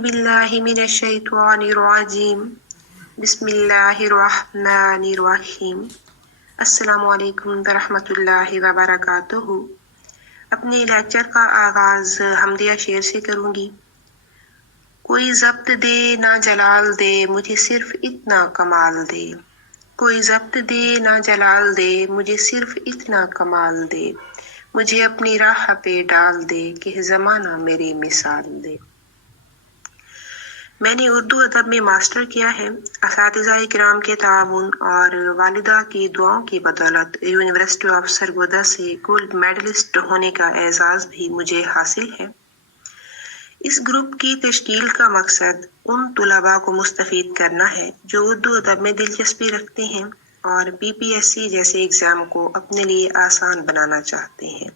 बिल्लाहि मिनश्शैतानिर्रजीम बिस्मिल्लाहिर्रहमानिर्रहीम अस्सलामु अलैकुम वरहमतुल्लाहि वबरकातुहू। अपने लेक्चर का आगाज हमदिया शेर से करूंगी। कोई ज़ब्त दे ना जलाल दे, मुझे सिर्फ इतना कमाल दे। कोई ज़ब्त दे ना जलाल दे, मुझे सिर्फ इतना कमाल दे। मुझे अपनी राह पे डाल दे कि ज़माना मेरी मिसाल दे। मैंने उर्दू अदब में मास्टर किया है। असातिज़ा किराम के ताउन और वालिदा की दुआओं की बदौलत यूनिवर्सिटी ऑफ सरगोदा से गोल्ड मेडलिस्ट होने का एजाज़ भी मुझे हासिल है। इस ग्रुप की तश्कील का मकसद उन तुलबा को मुस्तफ़ीद करना है जो उर्दू अदब में दिलचस्पी रखते हैं और PPSC जैसे एग्ज़ाम को अपने लिए आसान बनाना चाहते हैं।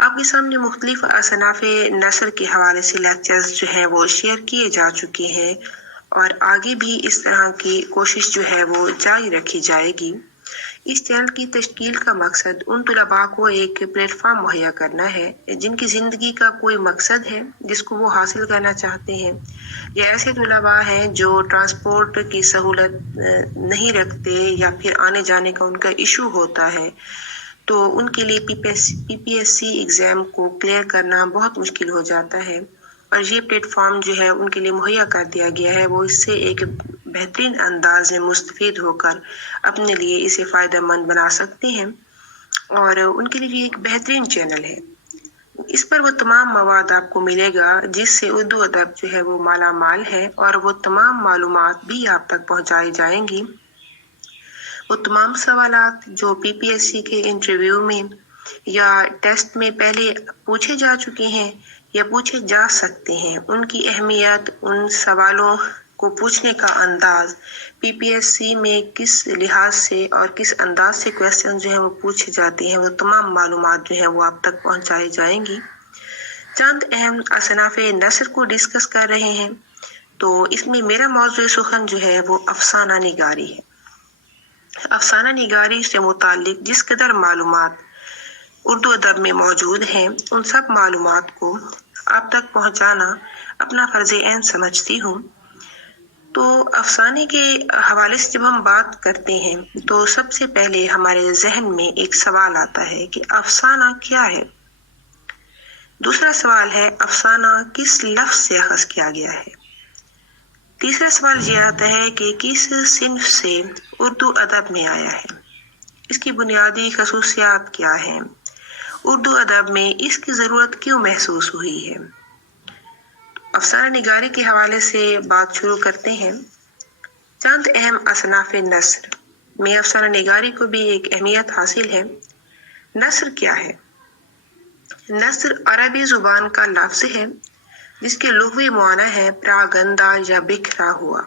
आपके सामने मुख्तलिफ असनाफ़े नसर के हवाले से लेक्चर्स जो हैं वो शेयर किए जा चुके हैं और आगे भी इस तरह की कोशिश जो है वो जारी रखी जाएगी। इस चैनल की तश्कील का मकसद उन तुलबा को एक प्लेटफॉर्म मुहैया करना है जिनकी ज़िंदगी का कोई मकसद है जिसको वो हासिल करना चाहते हैं, या ऐसे तुलबा हैं जो ट्रांसपोर्ट की सहूलत नहीं रखते या फिर आने जाने का उनका इशू होता है, तो उनके लिए PPSC एग्ज़ाम को क्लियर करना बहुत मुश्किल हो जाता है। और ये प्लेटफॉर्म जो है उनके लिए मुहैया कर दिया गया है, वो इससे एक बेहतरीन अंदाज में मुस्तफ़ीद होकर अपने लिए इसे फ़ायदेमंद बना सकते हैं और उनके लिए एक बेहतरीन चैनल है। इस पर वो तमाम मवाद आपको मिलेगा जिससे उर्दू अदब जो है वो माला माल है और वो तमाम मालूमात भी आप तक पहुँचाई जाएंगी। वो तमाम सवालात जो PPSC के इंटरव्यू में या टेस्ट में पहले पूछे जा चुके हैं या पूछे जा सकते हैं, उनकी अहमियत, उन सवालों को पूछने का अंदाज, PPSC में किस लिहाज से और किस अंदाज से क्वेश्चन जो है वो पूछे जाते हैं, वो तमाम मालूमात जो है वो आप तक पहुंचाई जाएंगी। चंद अहम असनाफ़े नसर को डिस्कस कर रहे हैं, तो इसमें मेरा मौजूद सुखन जो है वो अफसाना निगारी है। अफसाना निगारी से मुताल्लिक जिस कदर मालूमात उर्दू अदब में मौजूद हैं, उन सब मालूमात को आप तक पहुंचाना अपना फ़र्ज़ ऐन समझती हूँ। तो अफसाने के हवाले से जब हम बात करते हैं तो सबसे पहले हमारे जहन में एक सवाल आता है कि अफसाना क्या है। दूसरा सवाल है अफसाना किस लफ्ज़ से अख़ज़ किया गया है। तीसरा सवाल ये आता है कि किस सिन्फ से उर्दू अदब में आया है, इसकी बुनियादी खसूसियात क्या हैं, उर्दू अदब में इसकी ज़रूरत क्यों महसूस हुई है। अफसाना निगारी के हवाले से बात शुरू करते हैं। चंद अहम असनाफ़े नस्र में अफसाना निगारी को भी एक अहमियत हासिल है। नस्र क्या है? नस्र अरबी ज़ुबान का लफ्ज़ है जिसके लुग़वी माना है प्रागंदा या बिखरा हुआ।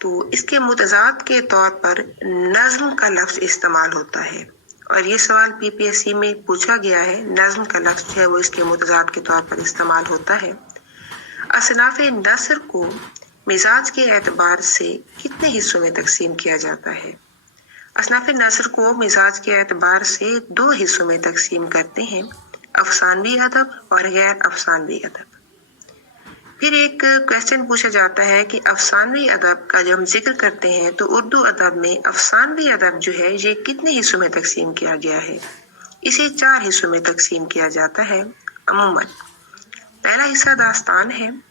तो इसके मुतज़ाद के तौर पर नज़्म का लफ्ज़ इस्तेमाल होता है और ये सवाल PPSC में पूछा गया है। नज़्म का लफ्ज़ है वो इसके मुतज़ाद के तौर पर इस्तेमाल होता है। असनाफ़े नस्र को मिजाज के एतबार से कितने हिस्सों में तकसीम किया जाता है? असनाफ़े नस्र को मिजाज के एतबार से 2 हिस्सों में तकसीम करते हैं, अफसानवी अदब और गैर अफसानवी अदब। फिर एक क्वेश्चन पूछा जाता है कि अफसानवी अदब का जब हम जिक्र करते हैं तो उर्दू अदब में अफसानवी अदब जो है ये कितने हिस्सों में तकसीम किया गया है? इसे 4 हिस्सों में तकसीम किया जाता है अमूमन। पहला हिस्सा दास्तान है,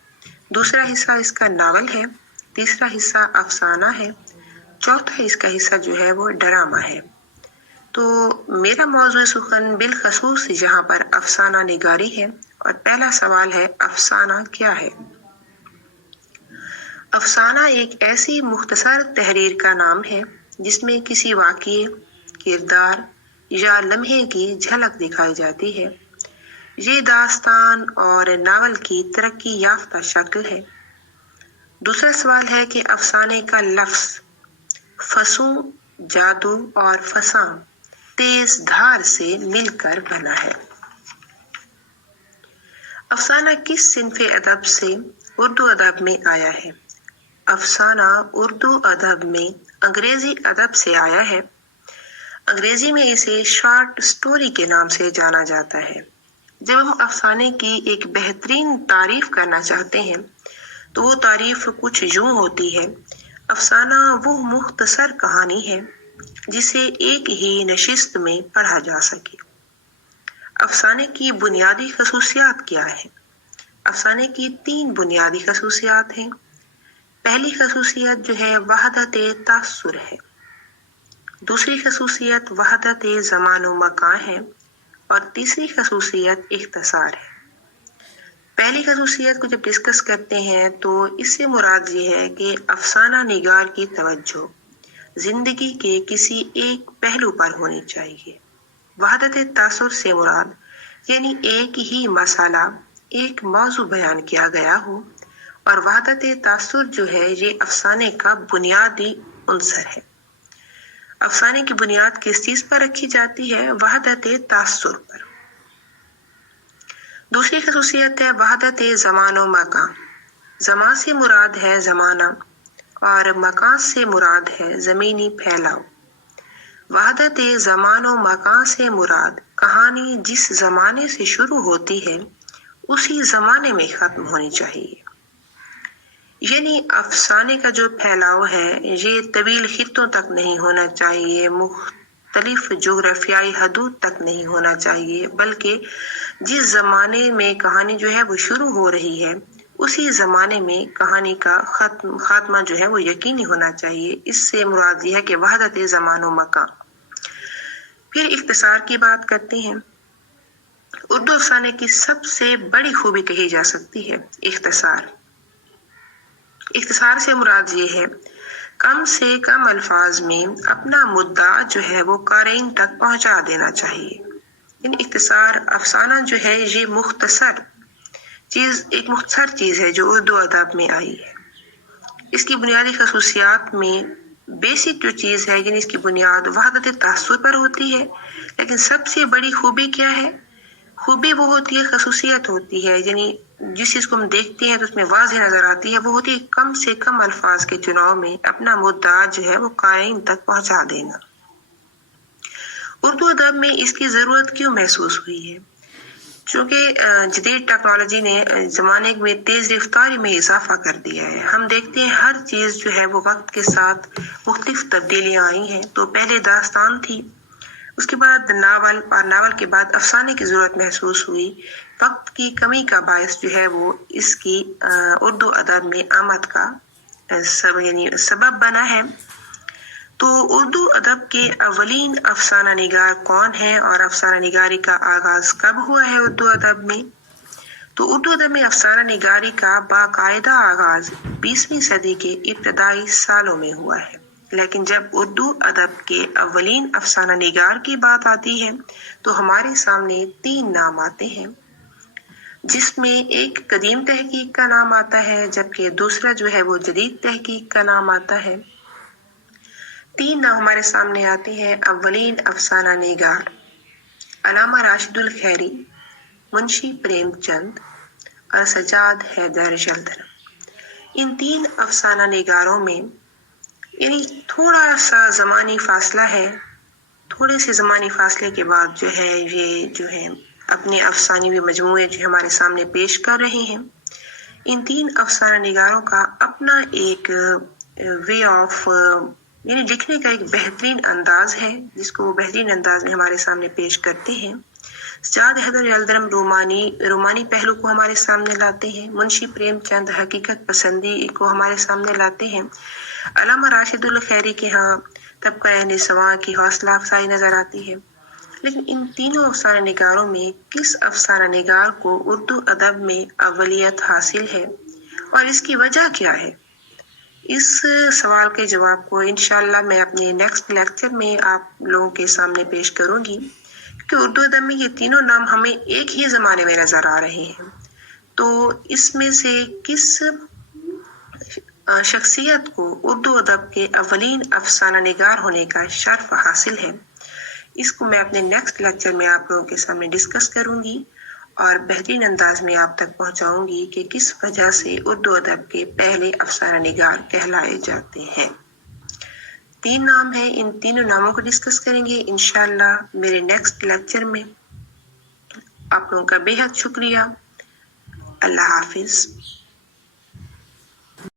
दूसरा हिस्सा इसका नावल है, तीसरा हिस्सा अफसाना है, चौथा इसका हिस्सा जो है वो ड्रामा है। तो मेरा मौजूद सुखन बिलखसूस यहाँ पर अफसाना निगारी है और पहला सवाल है अफसाना क्या है। अफसाना एक ऐसी मुख्तसर तहरीर का नाम है जिसमें किसी वाक़ये, किरदार या लम्हे की झलक दिखाई जाती है। ये दास्तान और नावल की तरक्की याफ्ता शक्ल है। दूसरा सवाल है कि अफसाने का लफ्ज़ फसूं, जादू और फसां तेज धार से मिलकर बना है। अफसाना किस सिन्फ़े अदब से उर्दू अदब में आया है? अफसाना उर्दू अदब में अंग्रेज़ी अदब से आया है। अंग्रेज़ी में इसे शॉर्ट स्टोरी के नाम से जाना जाता है। جب ہم افسانے کی ایک بہترین تعریف کرنا چاہتے ہیں تو وہ تعریف کچھ یوں ہوتی ہے: افسانہ وہ مختصر کہانی ہے جسے ایک ہی نشست میں پڑھا جا سکے۔ افسانے کی بنیادی خصوصیات کیا ہیں؟ افسانے کی 3 بنیادی خصوصیات ہیں۔ پہلی خصوصیت جو ہے وحدت تاثر ہے۔ دوسری خصوصیت وحدت زمان و مکان ہے، اور تیسری خصوصیت اختصار ہے۔ پہلی خصوصیت کو جب ڈسکس کرتے ہیں تو اس سے مراد یہ ہے کہ افسانہ نگار کی توجہ زندگی کے کسی ایک پہلو پر ہونی چاہیے۔ وحدت تاثر سے مراد یعنی ایک ہی مسئلہ، ایک موضوع بیان کیا گیا ہو، اور وحدت تاثر جو ہے یہ افسانے کا بنیادی عنصر ہے۔ افسانے کی بنیاد کس چیز پر رکھی جاتی ہے؟ وحدت تاثر پر۔ دوسری خصوصیت ہے وحدت زمان و مکان۔ زمان سے مراد ہے زمانہ اور مکان سے مراد ہے زمینی پھیلاؤ۔ وحدت زمان و مکان سے مراد کہانی جس زمانے سے شروع ہوتی ہے اسی زمانے میں ختم ہونی چاہیے۔ یعنی افسانے کا جو پھیلاؤ ہے یہ طویل خطوں تک نہیں ہونا چاہیے، مختلف جغرافیائی حدود تک نہیں ہونا چاہیے، بلکہ جس زمانے میں کہانی جو ہے وہ شروع ہو رہی ہے اسی زمانے میں کہانی کا خاتمہ جو ہے وہ یقینی ہونا چاہیے۔ اس سے مراد یہ ہے کہ وحدت زمان و مکان۔ پھر اختصار کی بات کرتے ہیں۔ اردو افسانے کی سب سے بڑی خوبی کہی جا سکتی ہے اختصار۔ اختصار سے مراد یہ ہے کم سے کم الفاظ میں اپنا مدعا جو ہے وہ قارئین تک پہنچا دینا چاہیے۔ ان اختصار افسانہ جو ہے یہ ایک مختصر چیز ہے جو اردو ادب میں آئی ہے۔ اس کی بنیادی خصوصیات میں بیسک جو چیز ہے یعنی اس کی بنیاد وحدت تاثر پر ہوتی ہے، لیکن سب سے بڑی خوبی کیا ہے؟ خوبی وہ ہوتی ہے، خصوصیت ہوتی ہے، یعنی جس چیز کو ہم دیکھتے ہیں تو اس میں واضح نظر آتی ہے، وہ ہوتی ہے کم سے کم الفاظ کے چناؤ میں اپنا مدعا جو ہے وہ قارئین تک پہنچا دینا۔ اردو ادب میں اس کی ضرورت کیوں محسوس ہوئی ہے؟ چونکہ جدید ٹیکنالوجی نے زمانے میں تیز رفتاری میں اضافہ کر دیا ہے۔ ہم دیکھتے ہیں ہر چیز جو ہے وہ وقت کے ساتھ مختلف تبدیلیاں آئی ہیں۔ تو پہلے داستان تھی، اس کے بعد ناول، اور ناول کے بعد افسانے کی ضرورت محسوس ہوئی۔ وقت کی کمی کا باعث جو ہے وہ اس کی اردو ادب میں آمد کا سبب بنا ہے۔ تو اردو ادب کے اولین افسانہ نگار کون ہیں اور افسانہ نگاری کا آغاز کب ہوا ہے اردو ادب میں؟ تو اردو ادب میں افسانہ نگاری کا باقاعدہ آغاز 20ویں صدی کے ابتدائی سالوں میں ہوا ہے، لیکن جب اردو ادب کے اولین افسانہ نگار کی بات آتی ہے تو ہمارے سامنے 3 نام آتے ہیں، جس میں ایک قدیم تحقیق کا نام آتا ہے جبکہ دوسرا جو ہے وہ جدید تحقیق کا نام آتا ہے۔ 3 نام ہمارے سامنے آتے ہیں۔ اولین افسانہ نگار علامہ راشد الخیری، منشی پریم چند اور سجاد حیدر جلدر۔ ان 3 افسانہ نگاروں میں یعنی تھوڑا سا زمانی فاصلہ ہے، تھوڑے سے زمانی فاصلے کے بعد جو ہے یہ جو ہے اپنے افسانوی مجموعے جو ہمارے سامنے پیش کر رہے ہیں۔ ان 3 افسانہ نگاروں کا اپنا ایک وے آف یعنی لکھنے کا ایک بہترین انداز ہے جس کو وہ بہترین انداز میں ہمارے سامنے پیش کرتے ہیں۔ سجاد حیدر جلدر رومانی پہلو کو ہمارے سامنے لاتے ہیں، منشی پریم چند حقیقت پسندی کو ہمارے سامنے لاتے ہیں، علامہ راشد الخیری کے ہاں طبقہ نسواں کی حوصلہ افزائی نظر آتی ہے۔ لیکن ان تینوں افسانہ نگاروں میں کس افسانہ نگار کو اردو ادب میں اولیت حاصل ہے اور اس کی وجہ کیا ہے؟ اس سوال کے جواب کو انشاءاللہ میں اپنے نیکسٹ لیکچر میں آپ لوگوں کے سامنے پیش کروں گی، کہ اردو ادب میں یہ تینوں نام ہمیں ایک ہی زمانے میں نظر آ رہے ہیں۔ تو اس میں سے کس شخصیت کو اردو ادب کے اولین افسانہ نگار ہونے کا شرف حاصل ہے، اس کو میں اپنے نیکسٹ لیکچر میں آپ لوگوں کے سامنے ڈسکس کروں گی اور بہترین انداز میں آپ تک پہنچاؤں گی کہ کس وجہ سے اردو ادب کے پہلے افسانہ نگار کہلائے جاتے ہیں۔ 3 نام ہیں، ان تینوں ناموں کو ڈسکس کریں گے انشاءاللہ میرے نیکسٹ لیکچر میں۔ آپ لوگوں کا بے حد شکریہ. اللہ حافظ.